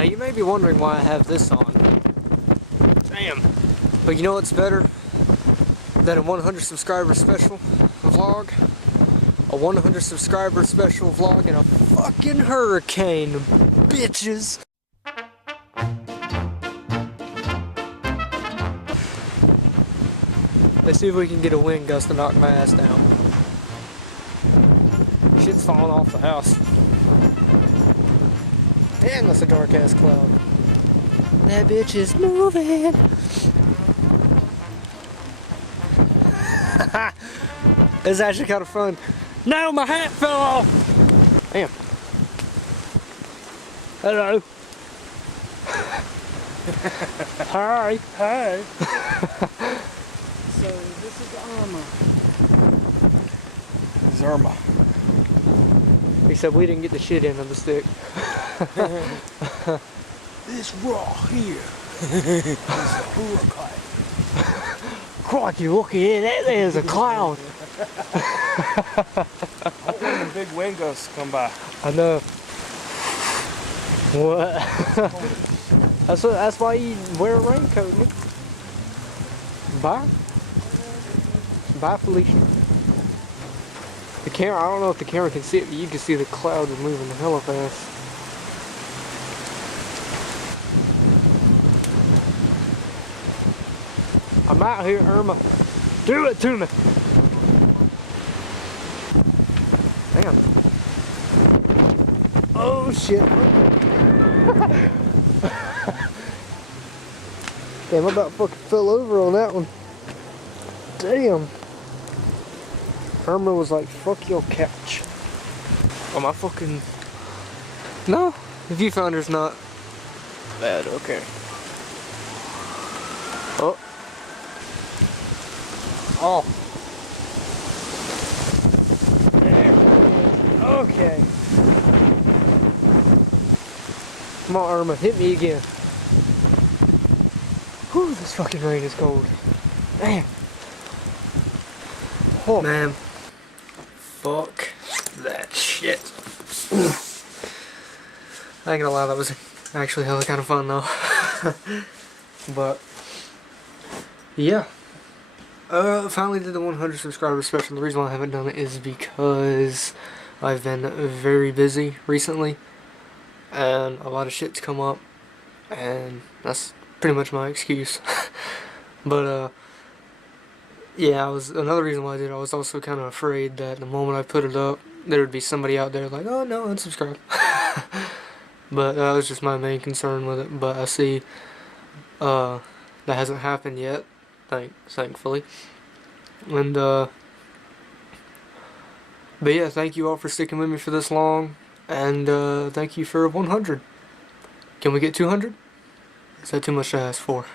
Now you may be wondering why I have this on. Damn. But you know what's better than a 100 subscriber special vlog? A 100 subscriber special vlog in a fucking hurricane, bitches. Let's see if we can get a wind gust to knock my ass down. Shit's falling off the house. Damn, that's a dark ass cloud. That bitch is moving. It's actually kind of fun. No, my hat fell off. Damn. Hello. Hi. Hi. So this is Irma. This is Irma. Except we didn't get the shit end of the stick. This rock here is a hurricane. Crikey, look at it, that there's a cloud. When the big wind gusts come by. I know. What? That's why you wear a raincoat, Nick. Bye. Bye, Felicia. The camera, I don't know if the camera can see it, but you can see the clouds moving the hell fast. I'm out here, Irma. Do it to me. Damn. Oh shit. Damn, I about fucking fell over on that one. Damn. Irma was like, fuck your couch. Oh, my fucking... No, the viewfinder's not bad, okay. Oh. Oh. There. Okay. Come on, Irma, hit me again. Whew, this fucking rain is cold. Damn. Oh, man. Fuck that shit. I ain't gonna lie, that was actually hella kind of fun though. But, yeah. Finally did the 100 subscriber special. The reason why I haven't done it is because I've been very busy recently. And a lot of shit's come up. And that's pretty much my excuse. But, yeah, another reason why I did it, I was also kind of afraid that the moment I put it up, there would be somebody out there like, oh no, unsubscribe. But that was just my main concern with it. But I see that hasn't happened yet, thankfully. And but yeah, thank you all for sticking with me for this long, and thank you for 100. Can we get 200? Is that too much to ask for?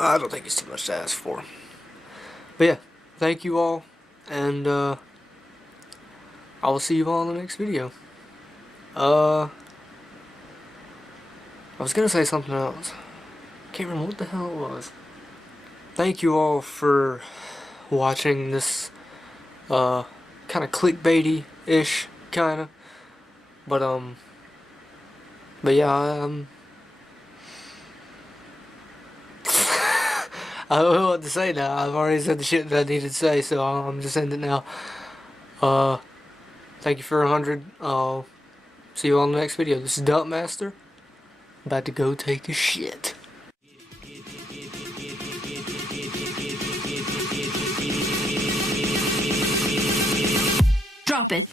I don't think it's too much to ask for. But yeah, thank you all, and I will see you all in the next video. I was gonna say something else. Can't remember what the hell it was. Thank you all for watching this kind of clickbaity-ish kinda. But yeah, I don't know what to say now. I've already said the shit that I needed to say, so I'm just ending it now. Thank you for 100. I'll see you all in the next video. This is TheDumpMaster. About to go take a shit. Drop it.